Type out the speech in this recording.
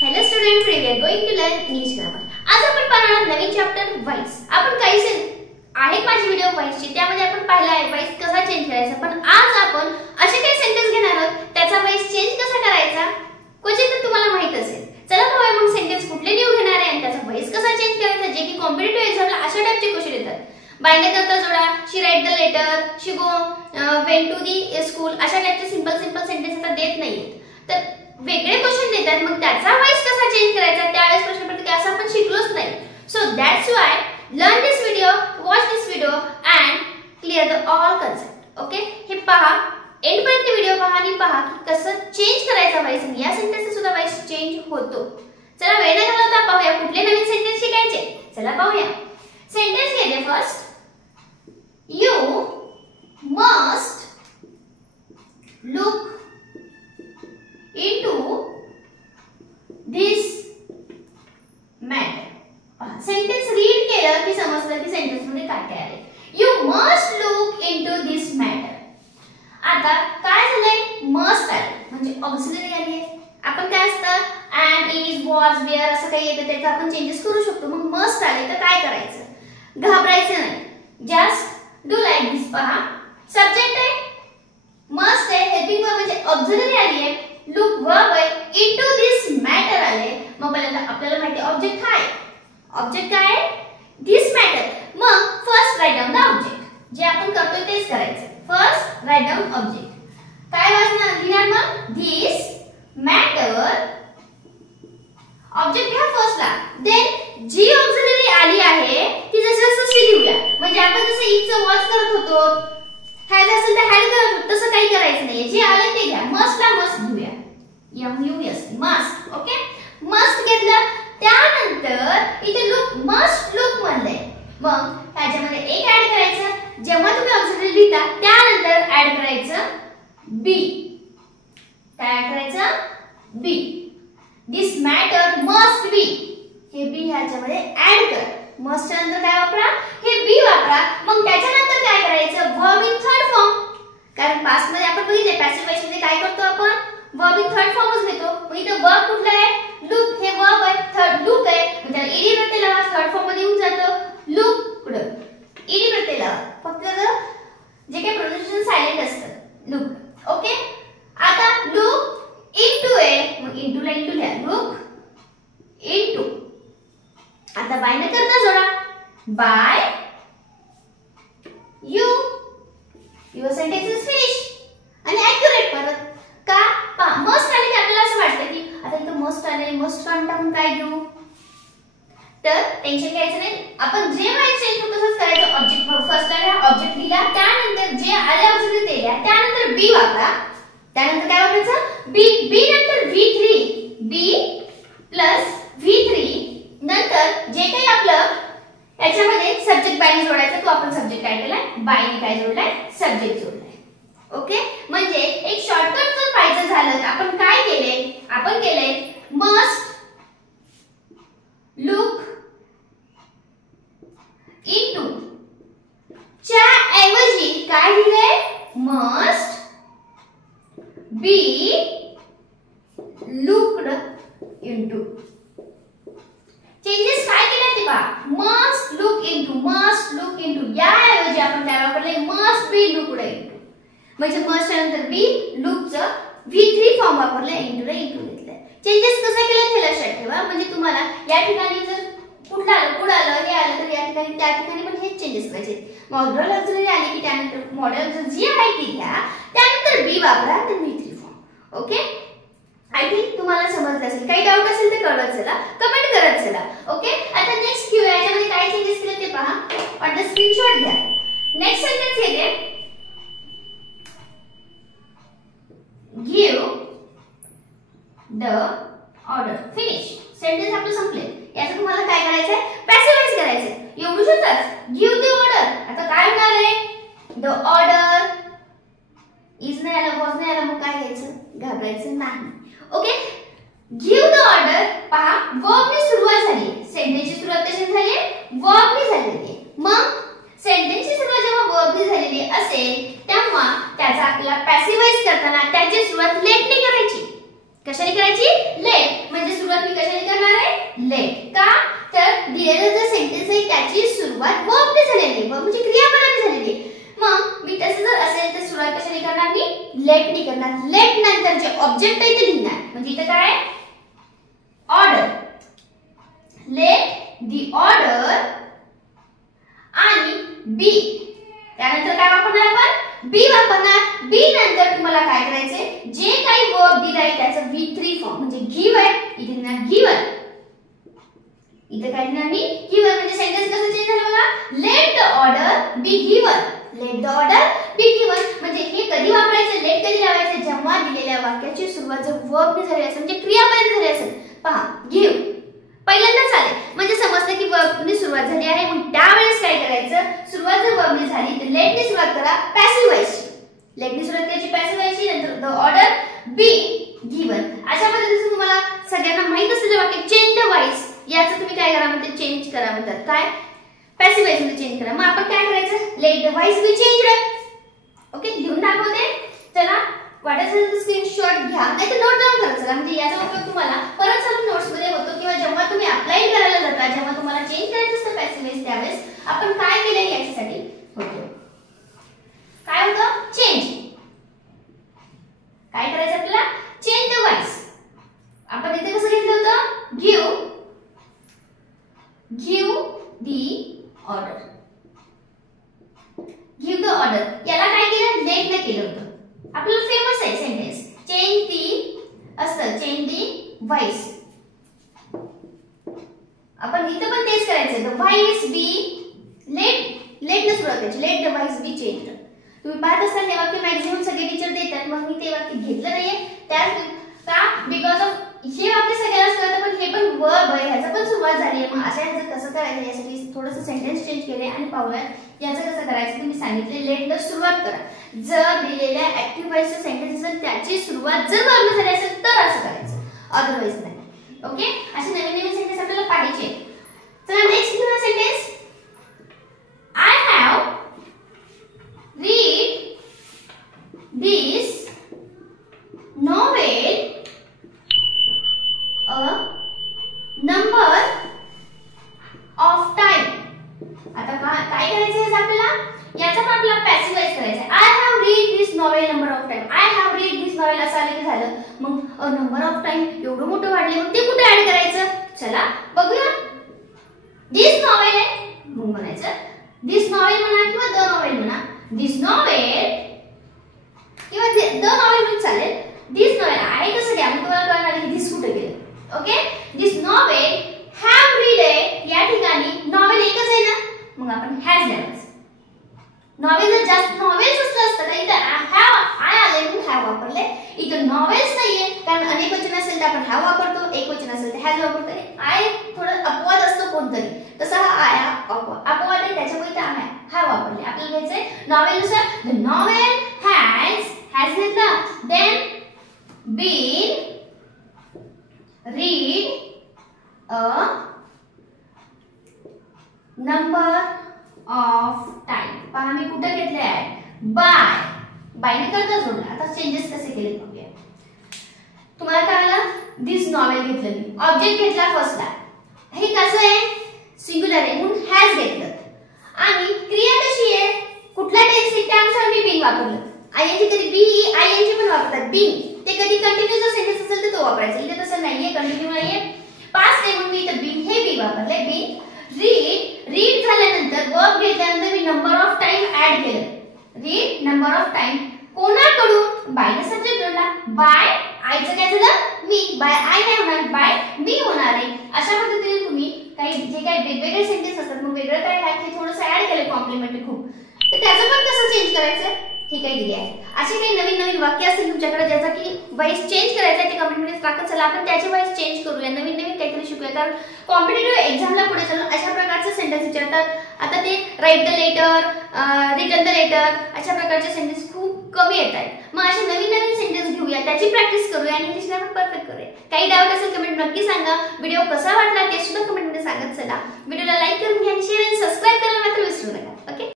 Hello students, today we are going to learn English grammar. आज आपण पाहणार नवीन chapter voice. आपण काही आहेत माझी व्हिडिओ व्हॉइसची, त्यामध्ये आपण पाहिला आहे व्हॉइस कसा चेंज करायचा. पण आज आपण असे काही सेंटेन्स घेणार आहोत त्याचा व्हॉइस चेंज कसा करायचा क्वचित तर तुम्हाला माहित असेल. चला पाहूया मग सेंटेन्स कुठले न्यू घेणार आहे आणि त्याचा व्हॉइस कसा चेंज करायचा, जे की कॉम्पिटिटिव्ह एक्झामला अशा टाइपचे क्वेश्चन येतात. बाय न करता जोडा, she write the letter, she go went to the school, अशा टाइपचे सिंपल सेंटेन्स आता देत नाहीत. तर वेगळे क्वेश्चन देतात, मग त्याचा व्हॉइस कसा चेंज करायचा त्यावेळेस प्रश्न पडतो की असं आपण शिकलोच नाही. So that's why learn this video, watch this video and clear the all concept. Okay, हे पहा, एंड पर्यंत व्हिडिओ पहा आणि पहा की कसं चेंज करायचा व्हॉइस. या सेंटेन्सचा सुद्धा व्हॉइस चेंज होतो. चला वेळ न घालवता पाहूया कुठले नवीन सेंटेन्स शिकायचे. चला पाहूया. सेंटेन्स घेते first. You must look into this matter. Sentence read केलं की समजलं की सेंटेन्स मध्ये काय काय आहे. You must look into this matter. आता काय झालंय, मस्ट आले म्हणजे ऑक्सिलरी आली आहे. आपण काय असतं and is was were असं काही येतं त्याचा आपण चेंजेस करू शकतो. मग मस्ट आले तर काय करायचं, घाबरायचं नाही. जस्ट डू लाईक दिस. पहा, सब्जेक्ट आहे, मस्ट आहे, हेल्पिंग वर्ब म्हणजे ऑक्सिलरी आली आहे, लुक वर्ब आहे, इनटू दिस मॅटर आले. मग पहिल्यांदा आपल्याला माहिती ऑब्जेक्ट काय, ऑब्जेक्ट काय आहे, दिस मॅटर. मग first write down the object, जे आपण करतोय तेच करायचं. First write down object. काय वाचणार लिहिणार मग, दिस मॅटर. ऑब्जेक्ट घ्या फर्स्टला, देन जी ऑक्सिलरी आली आहे ती जसं सी लिहूया. म्हणजे आपण जसं इथचं वॉच करत होतो, हॅज असेल तर हॅड करत होतो, तसं काही करायचं नाहीये. जे आलं ते घ्या. मस्टला मस्ट घेऊया, M U S must. Okay, must घेतलं. त्यानंतर इथे लुक, मस्ट लुक म्हणलंय. मग त्याच्यामध्ये एक ऍड करायचं. जेव्हा तुम्ही ऑक्सिलरी लिहिता त्यानंतर ऍड करायचं बी. काय ऍड करायचं, बी. दिस मॅटर मस्ट बी. हे बी ह्याच्यामध्ये ऍड कर. मस्ट नंतर काय वापरा, हे बी वापरा. मग त्याच्यानंतर काय करायचं, वर्ब इन थर्ड फॉर्म. कारण पास्ट मध्ये आपण बघितले पॅसिव्ह वॉइस मध्ये काय करतो आपण, वर्ब इन थर्ड फॉर्मच घेतो. मग इथे वर्ब कुठला आहे, लुक. हे वर्ब आहे, थर्ड लुक आहे. मग त्याला ईडी प्रत्यय लावा, थर्ड फॉर्म मध्ये येऊन जातं. लुक कुठं, ईडी प्रत्यय लावा. फक्त जे काही प्रोनाउन्सिएशन सायलेंट असतं, लुक. ओके, आता लुक इनटू आहे, मग इनटू ला इनटू लिहा, लुक इनटू. आता बाय न करता जोडा, by you. Your sentence is finish. आणि ऍक्युरेट परत. का मस्ट आले की आपल्याला असं वाटतं की आता इथं मस्ट आले, मस्ट काढून टाकून काय घेऊ, तर टेन्शन घ्यायचं नाही. आपण जे व्हायचं आहे तसंच करायचं. ऑब्जेक्ट फर्स्टला ऑब्जेक्ट लिहिला, त्यानंतर जे आले ऑब्जेक्ट ते लिहा, त्यानंतर बी वापरा. त्यानंतर काय वापरायचं, बी. बी नंतर V3, बी प्लस V3. नंतर जे काही आपलं याच्यामध्ये सब्जेक्ट बायने जोडायचा, तो आपण सब्जेक्ट काय केलाय, बायने काय जोडलाय, सब्जेक्ट जोडलाय. ओके, म्हणजे एक शॉर्टकट जर पाहिजे झालं तर आपण काय केले, आपण केले मस्ट लुक इनटू च्या ऐवजी काय लिहिले, must be looked into. Changes काय केले ते पहा, must look into, must look into. या ऐवजी आपण काय वापरले, मस्ट बी लुक्ड इनटू. म्हणजे मस्ट नंतर बी, लुकचं V3 फॉर्म वापरले, इनटू ला इनटू घेतले. चेंजेस कसा केला ते लक्षात ठेवा. म्हणजे तुम्हाला या ठिकाणी जर कुठलं आलं, पुढे आलं, हे आलं तर या ठिकाणी त्या ठिकाणी पण हेच चेंजेस पाहिजे. मॉड्युलर ऑक्सिलरी आली की त्यानंतर मॉड्युलर जी आहे ती घ्या, त्यानंतर बी वापरा, तर V3 form. Okay, I think तुम्हाला समजलं असेल. काही डाऊट असेल तर कळवत चला, कमेंट करत चला. ओके, आता नेक्स्ट घेऊया. याच्यामध्ये काय चेंजेस केले ते पहा. ऑन द स्क्रीनशॉट घ्या. नेक्स्ट सेंटेन्स घेते, give the order. Finish. Sentence आपलं संपले. याचं तुम्हाला काय करायचंय, पॅसिव्ह वॉइस करायचंय. एवढं शोधताच गिव्ह द ऑर्डर. आता काय होणार आहे, द ऑर्डर इज नाही आलं, वॉज नाही आलं, मग काय घ्यायचं, घाबरायचं नाही. Okay, give the order. पहा, वर्बनी सुरुवात झाली. सेंटेन्सची सुरुवात कशी झाली, वर्बनी झालेली आहे. मग सेंटेन्सची सुरुवात जेव्हा वर्बनी झालेली असेल तेव्हा त्याचा आपल्याला पॅसिव्ह वॉइस करताना त्याची सुरुवात लेटने करायची. कशाने करायची, लेट. म्हणजे सुरुवात मी कशाने करणार आहे लेट का तर दिलेलं जे सेंटेन्स आहे त्याची सुरुवात वर्ब ने झालेली आहे म्हणजे क्रियापदाने झालेली आहे मग मी तसं जर असेल तर सुरुवात कशाने करणार मी लेट ने करणार लेट नंतर जे ऑब्जेक्ट आहे ते लिहिणार म्हणजे इथे काय ऑर्डर लेट दी ऑर्डर आणि बी त्यानंतर काय वापरणार आपण बी वापरणार बी नंतर तुम्हाला काय करायचे जे काही वर्ब दिला आहे त्याचं V3 फॉर्म म्हणजे गिव आहे इथे लिहिणार गिवन इथे काय लिहिणार मी गिवन म्हणजे सेंटेन्स कसं चेंज झालं बघा let the order be given let the order be given म्हणजे हे कधी वापरायचं लेट कधी लावायचं जेव्हा दिलेल्या वाक्याची सुरुवात जर वर्ब ने झाली असेल म्हणजे क्रियापद झाली असेल पहा गिव पहिल्यांदाच आले म्हणजे समजलं की वर्ब ने सुरुवात झाली आहे मग त्यावेळेस काय करायचं सुरुवात जर वर्ब ने झाली तर लेट ने सुरुवात करा पॅसिव्ह व्हायची लेट ने सुरुवात करायची पॅसिव्ह व्हायची नंतर द ऑर्डर बी गिवन अशा पद्धतीने तुम्हाला सगळ्यांना माहित असलेलं वाक्य चेंज द व्हॉइस याचं तुम्ही काय करा म्हणते चेंज करा म्हणतात काय पॅसिव्ह व्हॉइस मध्ये चेंज करा मग आपण काय करायचं let the voice be changed okay लिहून दाखवते चला वाटत असेल तर स्क्रीनशॉट घ्या नाही तर नोट डाऊन करा चला म्हणजे याचा उपयोग तुम्हाला परत चालून नोट्स मध्ये होतो किंवा जेव्हा तुम्ही अप्लाय करायला जाता जेव्हा तुम्हाला चेंज करायचं असतं पॅसिव्ह व्हॉइस त्यावेळेस आपण काय केलं याच्यासाठी होतो काय होतं चेंज काय करायचं आपल्याला चेंज द व्हॉइस आपण इथे कसं घेतलं होतं give the order give the order याला काय केलं लेट ने केलं होतं आपल्याला फेमस आहे सेंटेन्स चेंज दी असतं चेंज दी व्हॉइस आपण इथं पण तेच करायचं द व्हॉइस बी लेट ने सुरुवात करायची let the voice be changed तुम्ही पाहत असाल हे वाक्य मॅक्झिमम सगळे टीचर देतात मग मी ते वाक्य घेतलं नाहीये त्यात का बिकॉज ऑफ हे वाक्य सगळ्यांनाच कळतं पण हे पण वर्ब आहे ह्याचं पण सुरुवात झाली आहे मग अशा ह्याचं कसं करायचं यासाठी थोडंसं सेंटेन्स चेंज केले आणि पाहूया याचं कसं करायचं तुम्ही सांगितले लेट न सुरुवात करा जर दिलेल्या ऍक्टिव्ह व्हॉइसचं सेंटेन्स असेल त्याची सुरुवात जर वर्ब झाली असेल तर असं करायचं अदरवाइज नाही ओके असे नवीन नवीन सेंटेन्स आपल्याला पाहिजे चला नेक्स्ट घेऊया sentence I have read this novel a number of time आता काय करायचं आहे आपल्याला याचा पण आपल्याला पॅसिव्ह व्हॉइस करायचा आहे I have read this novel number of time I have read this novel असं आलं की झालं मग नंबर ऑफ टाइम एवढं मोठं वाढले मग ते कुठे ऍड करायचं चला बघूया दिस नॉवेल आहे मग म्हणायचं दिस नॉवेल म्हणा किंवा द नॉवेल म्हणा दिस नॉवेल किंवा द नॉवेल पण चालेल दिस नॉवेल आहे कसं घ्या मग तुम्हाला कळणार की दिस कुठे गेलं okay this novel have read आहे या ठिकाणी नॉवेल एकच आहे ना मग आपण हॅज लिहायचं नॉवेल जर जास्त नॉवेल्स असतं तर इथं हॅव आय आले म्हणून हॅव वापरले इथं नॉवेल्स नाहीये कारण अनेक वचन असेल तर आपण हॅव वापरतो एक वचन असेल तर हॅज वापरतो आय थोडं अपवाद असतो कोणतरी तसा हा आय अपवाद आहे त्याच्यामुळे ते आय हा वापरले आपल्याला घ्यायचंय नॉवेल नुसार द नॉवेल हॅज घेतला then been read a number of time पहा मी कुठे घेतले आहे बायने करता जोडला आता चेंजेस कसे केले बघूया तुम्हाला कळलं दिस नॉवेल घेतलं मी ऑब्जेक्ट घेतला फर्स्टला हे कसं आहे सिंग्युलर आहे म्हणून हॅज घेतलं आणि क्रिया कशी आहे कुठला टेन्स आहे त्यानुसार मी बीइंग वापरलं आयएनजी कधी बी आयएनजी पण वापरतात बीइंग ते कधी कंटिन्यूअस सेंटेन्स असेल तर तो वापरायचा इथे तसं नाहीये कंटिन्यू नाहीये पास्ट आहे म्हणून मी इथे बीइंग हे बी वापरले बीइंग रीड झाल्यानंतर वर्ब घेतल्यानंतर मी नंबर ऑफ टाइम ऍड केलं रीड नंबर ऑफ टाइम कोणाकडून बायने सब्जेक्ट जोडला बाय आयचं काय झालं मी बाय आय नाही होणार बाय मी होणार आहे अशा पद्धतीने तुम्ही काही जे काही वेगवेगळे सेंटेन्स असतात मग वेगळं काय आहे ते थोडंसं ऍड केलं कॉम्प्लिमेंटरी खूप तर त्याचं पण कसं चेंज करायचं हे काही दिले आहे असे काही नवीन नवीन वाक्य असतील तुमच्याकडे ज्याचा की व्हॉइस चेंज करायचा आहे ते कमेंटमध्ये टाकत चला आपण त्याचे व्हॉइस चेंज करूया नवीन नवीन काहीतरी शिकूया कारण कॉम्पिटिटिव्ह एक्झामला पुढे चालून अशा प्रकारचे सेंटेन्स विचारतात आता ते write the letter return the letter अशा प्रकारचे सेंटेन्स खूप कमी येत आहेत मग असे नवीन नवीन सेंटेन्स घेऊया त्याची प्रॅक्टिस करूया आणि इंग्लिश ग्रामर परफेक्ट करूया काही डाऊट असेल कमेंट नक्की सांगा व्हिडिओ कसा वाटला ते सुद्धा कमेंटमध्ये सांगत चला व्हिडिओला लाईक करून घ्या आणि शेअर आणि सबस्क्राइब करायला मात्र विसरू नका ओके